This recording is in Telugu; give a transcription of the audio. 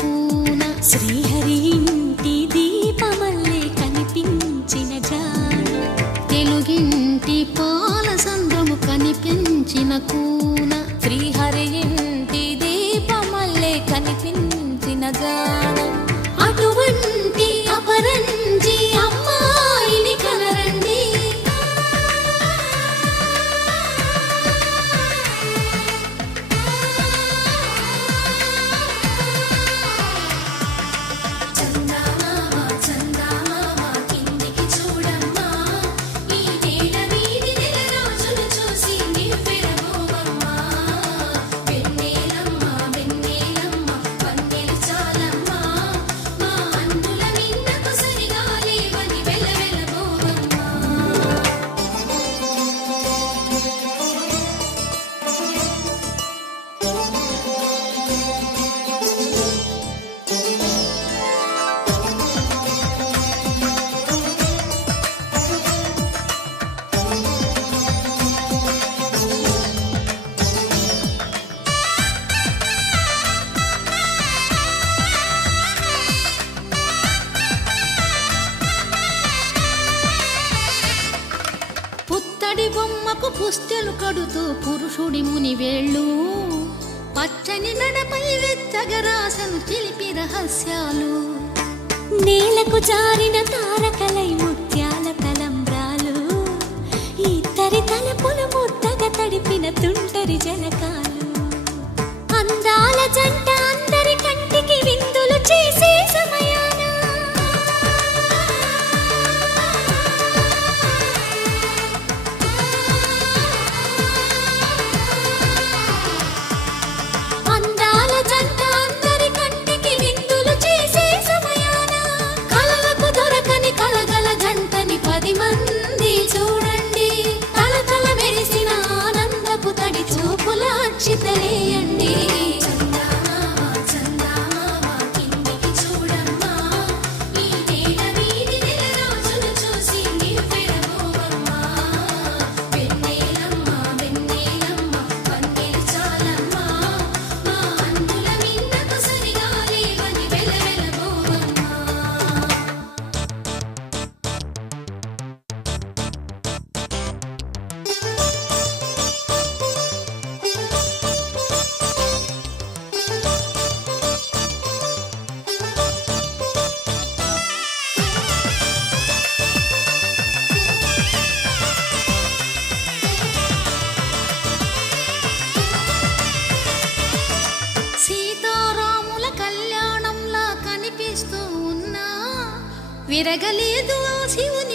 కూన శ్రీహరి ఇంటి దీపమల్లే కనిపించిన జాడ తెలుగింటి పాల సంద్రము కనిపించిన కూన శ్రీహరి ఇంటి దీపమల్లే కనిపించిన జాడ అటువంటి అపరంజి అమ్మాయిని కనరండి పుత్తడి బొమ్మకు పుస్తెలు కడుతూ పురుషుడి ముని వేళ్ళు పచ్చని నడపై వెచ్చగరాసను చిలిపి రహస్యాలు నేలకు జారిన తారకలై ముత్యాల తలంబ్రాలు ఇద్దరి తలపులు ముద్దగా తడిపిన తుంటరి జలకాలు అందాల జంట అందరి కంటికి విందులు చేసే సమయాన చితలేయండి విరగలేదు శివుని